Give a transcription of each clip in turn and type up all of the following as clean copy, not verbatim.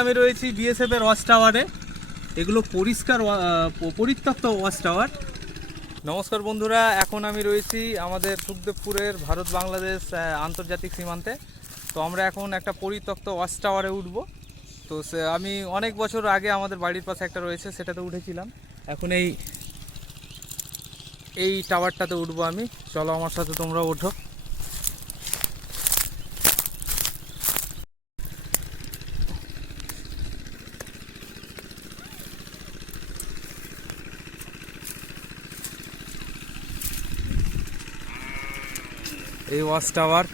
আমি রয়েছি বিএসএফ এর ওয়াচ টাওয়ারে। এগুলো পরিষ্কার পরিত্যক্ত ওয়াচ টাওয়ার। নমস্কার বন্ধুরা, এখন আমি রয়েছি আমাদের সুখদেবপুরের ভারত বাংলাদেশ আন্তর্জাতিক সীমান্তে। তো আমরা এখন একটা পরিত্যক্ত ওয়াচ টাওয়ারে উঠবো। তো আমি অনেক বছর আগে আমাদের বাড়ির পাশে একটা রয়েছে, সেটাতে উঠেছিলাম। এখন এই টাওয়ারটাতে উঠবো আমি। চলো আমার সাথে তোমরা ওঠো। এই ওয়াচ টাওয়ার,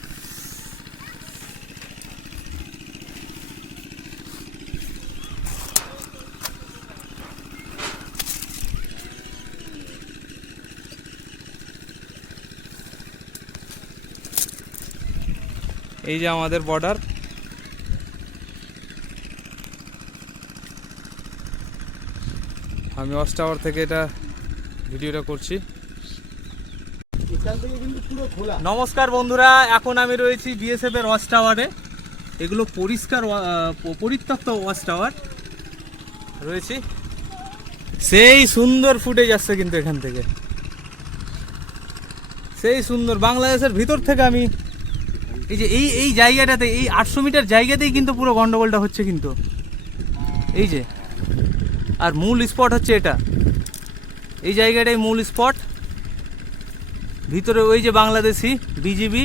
এই যে আমাদের বর্ডার। আমি ওয়াচ টাওয়ার থেকে এটা ভিডিওটা করছি। নমস্কার বন্ধুরা, এখন আমি রয়েছি বিএসএফ এর ওয়াচ টাওয়ারে। এগুলো পরিষ্কার পরিত্যক্ত ওয়াচ টাওয়ার রয়েছি। সেই সুন্দর ফুটেজ আসছে কিন্তু এখান থেকে, সেই সুন্দর। বাংলাদেশের ভিতর থেকে আমি এই যে এই জায়গাটাতে, এই 800 মিটার জায়গাতেই কিন্তু পুরো গন্ডগোলটা হচ্ছে কিন্তু। এই যে, আর মূল স্পট হচ্ছে এটা, এই জায়গাটাই মূল স্পট। ভিতরে ওই যে বাংলাদেশি বিজিবি।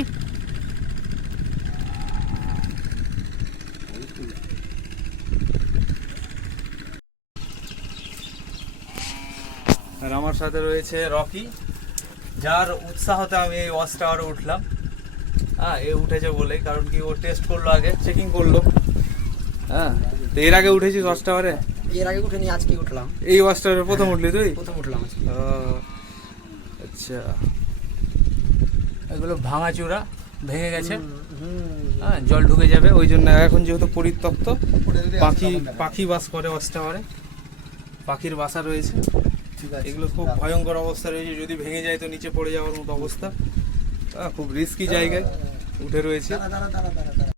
আর আমার সাথে রয়েছে রকি, যার উৎসাহতে আমি এই ওয়াচ টাওয়ারে উঠলাম। হ্যাঁ, এ উঠেছে বলেই, কারণ কি ও টেস্ট করলো, আগে চেকিং করলো। হ্যাঁ, তো এর আগে উঠেছিস ওয়াচ টাওয়ারে? এর আগে উঠেনি, আজকে উঠলাম। এই ওয়াচ টাওয়ারে প্রথম উঠলি তুই? প্রথম উঠলাম আজকে। আচ্ছা, এগুলো ভাঙাচোরা, ভেঙে গেছে। হ্যাঁ, জল ঢুকে যাবে, ওই জন্য এখন যেহেতু পরিত্যক্ত, পাখি বাস করে ওয়াচ টাওয়ারে, পাখির বাসা রয়েছে। এগুলো খুব ভয়ঙ্কর অবস্থা রয়েছে, যদি ভেঙে যায় তো নিচে পড়ে যাওয়ার মতো অবস্থা। খুব রিস্কি জায়গায় উঠে রয়েছে।